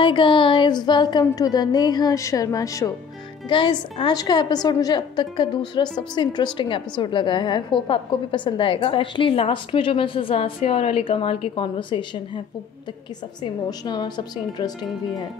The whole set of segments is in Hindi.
Hi guys, welcome to the Neha Sharma show. Guys, आज का एपिसोड मुझे अब तक का दूसरा सबसे इंटरेस्टिंग एपिसोड लगा है। आई होप आपको भी पसंद आएगा। स्पेशली लास्ट में जो मिसेस आसिया और अली कमाल की कॉन्वर्सेशन है वो अब तक की सबसे इमोशनल और सबसे इंटरेस्टिंग भी है।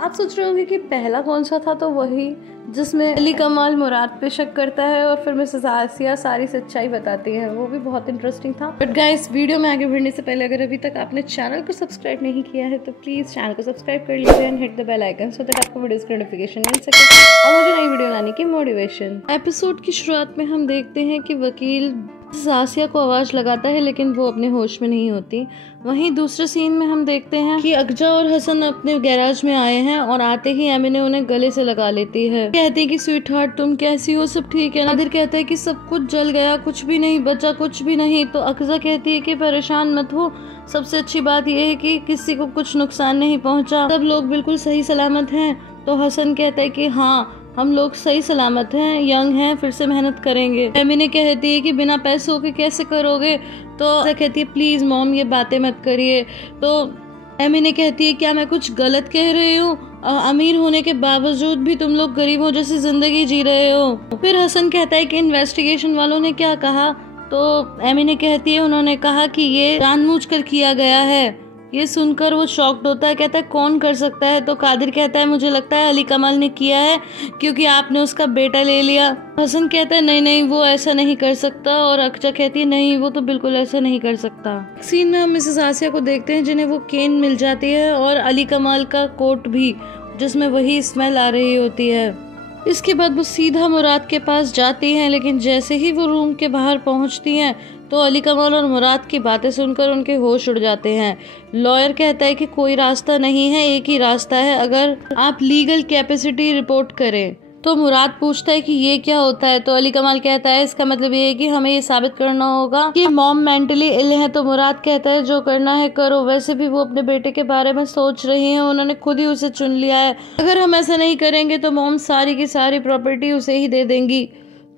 आप सोच रहे होंगे कि पहला कौन सा था, तो वही जिसमें अली कमाल मुराद पे शक करता है और फिर मिसेस आसिया सारी सच्चाई बताती है, वो भी बहुत इंटरेस्टिंग था। बट गाइस, वीडियो में आगे बढ़ने से पहले अगर अभी तक आपने चैनल को सब्सक्राइब नहीं किया है तो प्लीज़ चैनल को सब्सक्राइब कर लीजिए and hit the bell icon so that आपको वीडियोस की नोटिफिकेशन मिल सके और मुझे नई वीडियो लाने की मोटिवेशन। एपिसोड की शुरुआत में हम देखते हैं कि वकील आसिया को आवाज लगाता है लेकिन वो अपने होश में नहीं होती। वहीं दूसरे सीन में हम देखते हैं कि अकजा और हसन अपने गैराज में आए हैं और आते ही एमिने उन्हें गले से लगा लेती है। कहती है कि स्वीट हार्ट तुम कैसी हो, सब ठीक है। नादिर कहता है कि सब कुछ जल गया, कुछ भी नहीं बचा, कुछ भी नहीं। तो अकजा कहती है कि परेशान मत हो, सबसे अच्छी बात यह है कि किसी को कुछ नुकसान नहीं पहुंचा, सब लोग बिल्कुल सही सलामत हैं। तो हसन कहता है कि हाँ, हम लोग सही सलामत हैं, यंग हैं, फिर से मेहनत करेंगे। एमिने कहती है कि बिना पैसों के कैसे करोगे। तो कहती है प्लीज मॉम ये बातें मत करिए। तो एमिने कहती है क्या मैं कुछ गलत कह रही हूँ? अमीर होने के बावजूद भी तुम लोग गरीबों जैसी जिंदगी जी रहे हो। फिर हसन कहता है कि इन्वेस्टिगेशन वालों ने क्या कहा। तो एमिने कहती है उन्होंने कहा कि ये जानबूझकर किया गया है। ये सुनकर वो शॉक्ड होता है, कहता है कौन कर सकता है। तो कादिर कहता है मुझे लगता है अली कमाल ने किया है क्योंकि आपने उसका बेटा ले लिया। हसन कहता है नहीं नहीं, वो ऐसा नहीं कर सकता। और अकजा कहती है नहीं, वो तो बिल्कुल ऐसा नहीं कर सकता। सीन में हम मिसेस आसिया को देखते हैं जिन्हें वो केन मिल जाती है और अली कमाल का कोट भी, जिसमें वही स्मेल आ रही होती है। इसके बाद वो सीधा मुराद के पास जाती हैं, लेकिन जैसे ही वो रूम के बाहर पहुंचती हैं तो अली कमाल और मुराद की बातें सुनकर उनके होश उड़ जाते हैं। लॉयर कहता है कि कोई रास्ता नहीं है, एक ही रास्ता है, अगर आप लीगल कैपेसिटी रिपोर्ट करें। तो मुराद पूछता है कि ये क्या होता है। तो अली कमाल कहता है इसका मतलब ये है कि हमें ये साबित करना होगा कि मॉम मेंटली इल है। तो मुराद कहता है जो करना है करो, वैसे भी वो अपने बेटे के बारे में सोच रही हैं, उन्होंने खुद ही उसे चुन लिया है। अगर हम ऐसा नहीं करेंगे तो मॉम सारी की सारी प्रॉपर्टी उसे ही दे देंगी।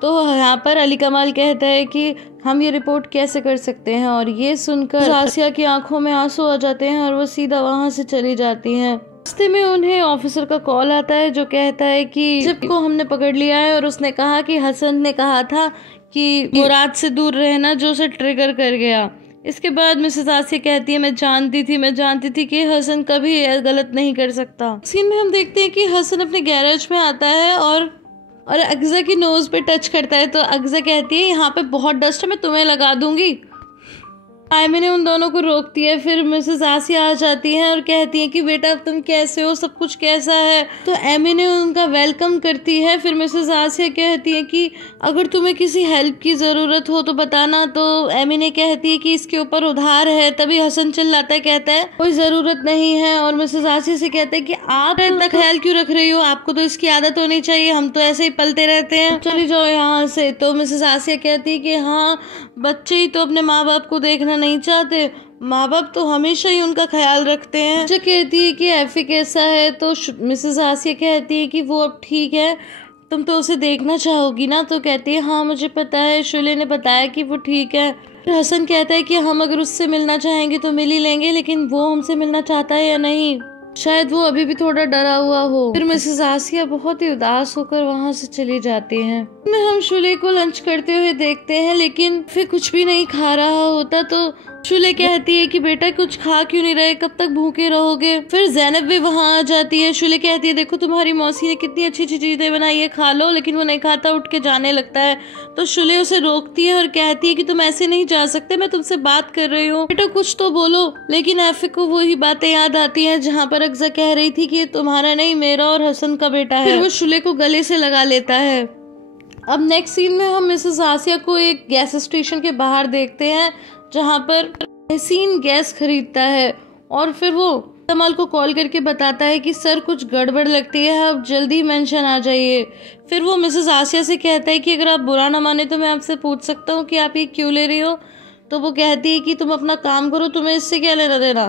तो यहाँ पर अली कमाल कहता है कि हम ये रिपोर्ट कैसे कर सकते हैं। और ये सुनकर आसिया की आंखों में आंसू आ जाते हैं और वो सीधा वहाँ से चली जाती हैं। रास्ते में उन्हें ऑफिसर का कॉल आता है जो कहता है कि जिप को हमने पकड़ लिया है और उसने कहा कि हसन ने कहा था कि मुराद से दूर रहना, जो उसे ट्रिगर कर गया। इसके बाद मिसेस आसिया कहती है मैं जानती थी कि हसन कभी गलत नहीं कर सकता। सीन में हम देखते हैं कि हसन अपने गैरेज में आता है और अकजा की नोज पे टच करता है। तो अकजा कहती है यहाँ पे बहुत डस्ट है, मैं तुम्हें लगा दूंगी। एमिने उन दोनों को रोकती है। फिर मिसेस आसिया आ जाती है और कहती है कि बेटा तुम कैसे हो, सब कुछ कैसा है। तो एमिने उनका वेलकम करती है। फिर मिसेस आसिया कहती है कि अगर तुम्हें किसी हेल्प की ज़रूरत हो तो बताना। तो एमिने कहती है कि इसके ऊपर उधार है। तभी हसन चिल्लाता है, कहता है कोई ज़रूरत नहीं है। और मिसेस आसिया से कहता है कि आप इतना ख्याल क्यों रख रही हो, आपको तो इसकी आदत होनी चाहिए, हम तो ऐसे ही पलते रहते हैं, चली जाओ यहाँ से। तो मिसेस आसिया कहती है कि हाँ, बच्चे ही तो अपने माँ बाप को देखना नहीं चाहते, माँ बाप तो हमेशा ही उनका ख्याल रखते हैं। जो कहती है कि एफी कैसा है। तो मिसेस आसिया कहती है कि वो अब ठीक है, तुम तो उसे देखना चाहोगी ना। तो कहती है हाँ मुझे पता है, शुले ने बताया कि वो ठीक है। फिर हसन कहता है कि हम अगर उससे मिलना चाहेंगे तो मिल ही लेंगे, लेकिन वो हमसे मिलना चाहता है या नहीं, शायद वो अभी भी थोड़ा डरा हुआ हो। फिर मिसेस आसिया बहुत ही उदास होकर वहाँ से चली जाती हैं। हम शुले को लंच करते हुए देखते हैं, लेकिन फिर कुछ भी नहीं खा रहा होता। तो शुले कहती है कि बेटा कुछ खा क्यों नहीं रहे, कब तक भूखे रहोगे। फिर ज़ैनब भी वहाँ आ जाती है। शुले कहती है देखो तुम्हारी मौसी ने कितनी अच्छी अच्छी चीजें बनाई है, खा लो। लेकिन वो नहीं खाता, उठ के जाने लगता है। तो शुले उसे रोकती है और कहती है कि तुम ऐसे नहीं जा सकते, मैं तुमसे बात कर रही हूँ, बेटा कुछ तो बोलो। लेकिन एफे को वही बातें याद आती हैं जहाँ पर अकजा कह रही थी कि ये तुम्हारा नहीं, मेरा और हसन का बेटा है। फिर वो शुले को गले से लगा लेता है। अब नेक्स्ट सीन में हम मिसेस आसिया को एक गैस स्टेशन के बाहर देखते हैं जहाँ पर हसीन गैस खरीदता है और फिर वो कमाल को कॉल करके बताता है कि सर कुछ गड़बड़ लगती है, आप जल्दी मेंशन आ जाइए। फिर वो मिसेस आसिया से कहता है कि अगर आप बुरा ना माने तो मैं आपसे पूछ सकता हूँ कि आप ये क्यों ले रही हो। तो वो कहती है कि तुम अपना काम करो, तुम्हें इससे क्या लेना देना।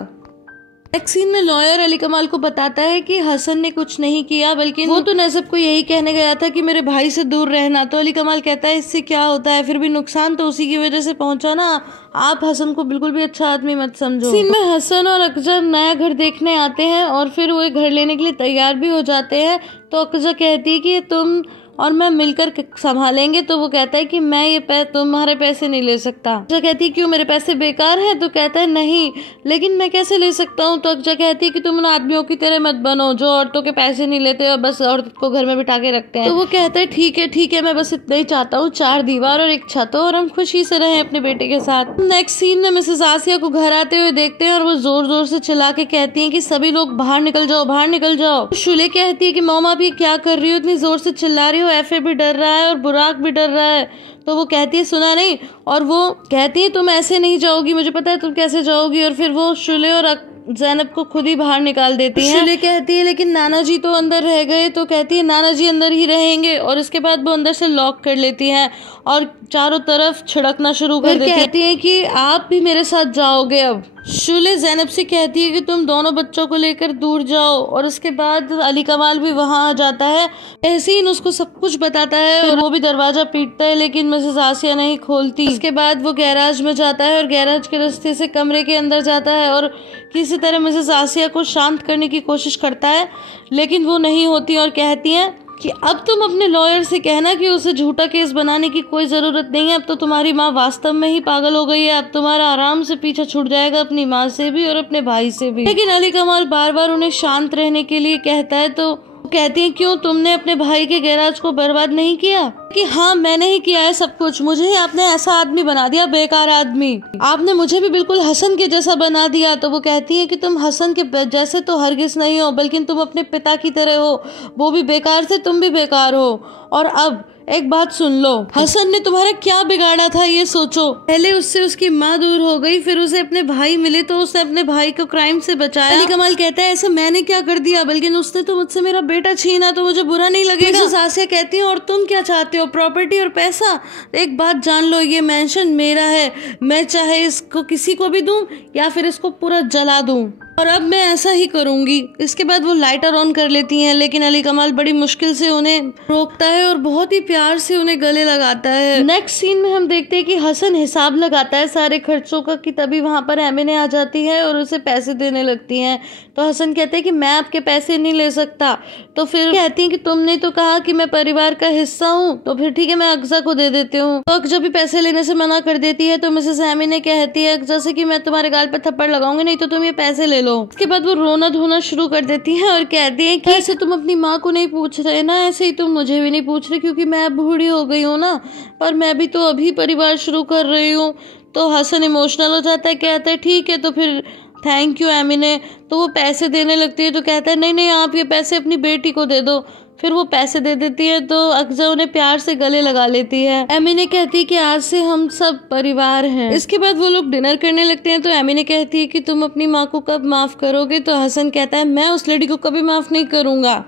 नेक्स्ट सीन में लॉयर अली कमाल को बताता है कि हसन ने कुछ नहीं किया, बल्कि वो तो नजब को यही कहने गया था कि मेरे भाई से दूर रहना। तो अली कमाल कहता है इससे क्या होता है, फिर भी नुकसान तो उसी की वजह से पहुंचा ना, आप हसन को बिल्कुल भी अच्छा आदमी मत समझो। सीन में हसन और अकजा नया घर देखने आते हैं और फिर वो घर लेने के लिए तैयार भी हो जाते हैं। तो अकजा कहती है कि तुम और मैं मिलकर संभालेंगे। तो वो कहता है कि मैं ये तुम्हारे पैसे नहीं ले सकता। अकजा कहती है क्यों, मेरे पैसे बेकार हैं? तो कहता है नहीं, लेकिन मैं कैसे ले सकता हूँ। तो अकजा कहती है कि तुम उन आदमियों की तरह मत बनो जो औरतों के पैसे नहीं लेते और बस औरत को घर में बिठा के रखते हैं। तो वो कहता है ठीक है, मैं बस इतना ही चाहता हूँ, 4 दीवार और एक छत और हम खुशी से रहें अपने बेटे के साथ। नेक्स्ट सीन में मिसेस आसिया को घर आते हुए देखते हैं और वो जोर जोर से चिल्ला के कहती है कि सभी लोग बाहर निकल जाओ, बाहर निकल जाओ। शुले कहती है कि मॉम आप ये क्या कर रही हो, इतनी जोर से चिल्ला रही हो, एफे भी डर रहा है और बुराक भी डर रहा है। तो वो कहती है सुना नहीं, और वो कहती है तुम ऐसे नहीं जाओगी, मुझे पता है तुम कैसे जाओगी। और फिर वो शुले और ज़ैनब को खुद ही बाहर निकाल देती है। शुले कहती है लेकिन नाना जी तो अंदर रह गए। तो कहती है नाना जी अंदर ही रहेंगे, और इसके बाद वो अंदर से लॉक कर लेती हैं और चारों तरफ छिड़कना शुरू कर देती है। कहती है कि आप भी मेरे साथ जाओगे अब। शुले ज़ैनब से कहती है कि तुम दोनों बच्चों को लेकर दूर जाओ, और उसके बाद अली कमाल भी वहाँ आ जाता है। एहसीन उसको सब कुछ बताता है और वो भी दरवाजा पीटता है, लेकिन मिसेस आसिया नहीं खोलती। इसके बाद वो गैराज में जाता है और गैराज के रास्ते से कमरे के अंदर जाता है और किसी तरह मिसेस आसिया को शांत करने की कोशिश करता है, लेकिन वो नहीं होती और कहती हैं कि अब तुम अपने लॉयर से कहना कि उसे झूठा केस बनाने की कोई ज़रूरत नहीं है, अब तो तुम्हारी माँ वास्तव में ही पागल हो गई है, अब तुम्हारा आराम से पीछा छूट जाएगा अपनी माँ से भी और अपने भाई से भी। लेकिन अली कमाल बार बार उन्हें शांत रहने के लिए कहता है। तो कहती है क्यों, तुमने अपने भाई के गैराज को बर्बाद नहीं किया? कि हाँ मैंने ही किया है सब कुछ, मुझे ही आपने ऐसा आदमी बना दिया, बेकार आदमी, आपने मुझे भी बिल्कुल हसन के जैसा बना दिया। तो वो कहती है कि तुम हसन के जैसे तो हरगिज नहीं हो, बल्कि तुम अपने पिता की तरह हो, वो भी बेकार थे, तुम भी बेकार हो। और अब एक बात सुन लो, हसन ने तुम्हारा क्या बिगाड़ा था ये सोचो। पहले उससे उसकी माँ दूर हो गई, फिर उसे अपने भाई मिले तो उसने अपने भाई को क्राइम से बचाया। अली कमाल कहता है ऐसा मैंने क्या कर दिया, बल्कि उसने तो मुझसे मेरा बेटा छीना, तो मुझे बुरा नहीं लगेगा। मिसेस आसिया कहती है और तुम क्या चाहते हो, प्रॉपर्टी और पैसा? एक बात जान लो, ये मेंशन मेरा है, मैं चाहे इसको किसी को भी दूं या फिर इसको पूरा जला दूं, और अब मैं ऐसा ही करूंगी। इसके बाद वो लाइटर ऑन कर लेती हैं, लेकिन अली कमाल बड़ी मुश्किल से उन्हें रोकता है और बहुत ही प्यार से उन्हें गले लगाता है। नेक्स्ट सीन में हम देखते हैं कि हसन हिसाब लगाता है सारे खर्चों का, कि तभी वहाँ पर एमिने आ जाती है और उसे पैसे देने लगती हैं। तो हसन कहते हैं कि मैं आपके पैसे नहीं ले सकता। तो फिर कहती हैं कि तुमने तो कहा कि मैं परिवार का हिस्सा हूँ, तो फिर ठीक है मैं अकजा को दे देती हूँ। तो अकजा भी पैसे लेने से मना कर देती है। तो मिसेस एमिने कहती है अकजा से कि मैं तुम्हारे गाल पर थप्पड़ लगाऊंगी, नहीं तो तुम ये पैसे ले लो। इसके बाद वो रोना धोना शुरू कर देती है और कहती है कि ऐसे तुम अपनी माँ को नहीं पूछ रहे ना, ऐसे ही तुम मुझे भी नहीं पूछ रहे, क्योंकि मैं बूढ़ी हो गई हूँ ना, पर मैं भी तो अभी परिवार शुरू कर रही हूँ। तो हसन इमोशनल हो जाता है, कहता है ठीक है तो फिर थैंक यू एमिने। तो वो पैसे देने लगती है, तो कहता है नहीं आप ये पैसे अपनी बेटी को दे दो। फिर वो पैसे दे देती है, तो अकजा उन्हें प्यार से गले लगा लेती है। एमिने कहती है कि आज से हम सब परिवार हैं। इसके बाद वो लोग डिनर करने लगते हैं। तो एमिने कहती है कि तुम अपनी माँ को कब माफ करोगे? तो हसन कहता है मैं उस लड़की को कभी माफ नहीं करूंगा।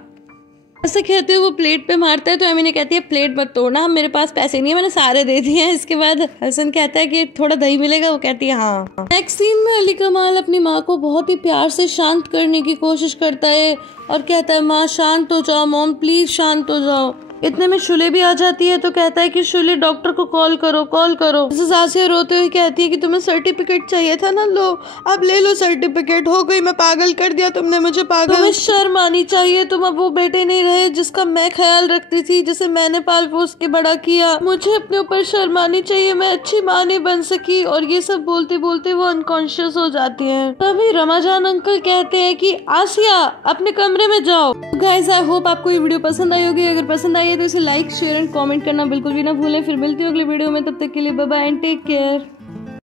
ऐसे कहते हुए वो प्लेट पे मारता है। तो एमिने कहती है प्लेट मत तोड़ना, मेरे पास पैसे नहीं है, मैंने सारे दे दिए हैं। इसके बाद हसन कहता है कि थोड़ा दही मिलेगा? वो कहती है हाँ। नेक्स्ट सीन में अली कमाल अपनी माँ को बहुत ही प्यार से शांत करने की कोशिश करता है और कहता है माँ शांत हो जाओ, मॉम प्लीज शांत हो जाओ। इतने में शुले भी आ जाती है। तो कहता है कि शुले डॉक्टर को कॉल करो। मिसेस आसिया रोते हुए कहती है कि तुम्हें सर्टिफिकेट चाहिए था ना, लो अब ले लो सर्टिफिकेट, हो गई, मैं पागल कर दिया तुमने मुझे, पागल। तुम्हें शर्म आनी चाहिए, तुम अब वो बेटे नहीं रहे जिसका मैं ख्याल रखती थी, जिसे मैंने पाल पोस के बड़ा किया। मुझे अपने ऊपर शर्म आनी चाहिए, मैं अच्छी माँ नहीं बन सकी। और ये सब बोलते बोलते वो अनकॉन्शियस हो जाती है। तभी रमाजान अंकल कहते हैं कि आसिया अपने कमरे में जाओ। गाइस आई होप आपको ये वीडियो पसंद आई होगी। अगर पसंद आई है तो इसे लाइक शेयर एंड कमेंट करना बिल्कुल भी ना भूलें। फिर मिलती हूँ अगले वीडियो में, तब तक के लिए bye bye and take care.